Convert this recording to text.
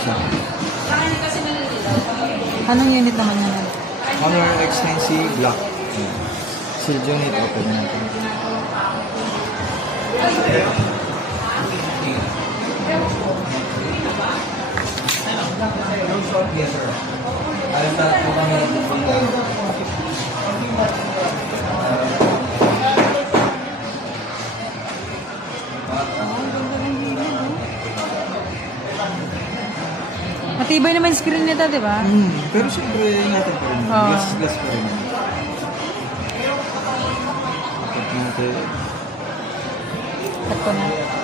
siya. Anong unit naman yan? Honor X9C Black. Sealed unit, open na natin. Yes, sir. Alam na po kami Matibay naman screen nito, di ba? Pero siyempre natin pa rin. Oo. Glass pa rin. Cut natin. Cut ko na.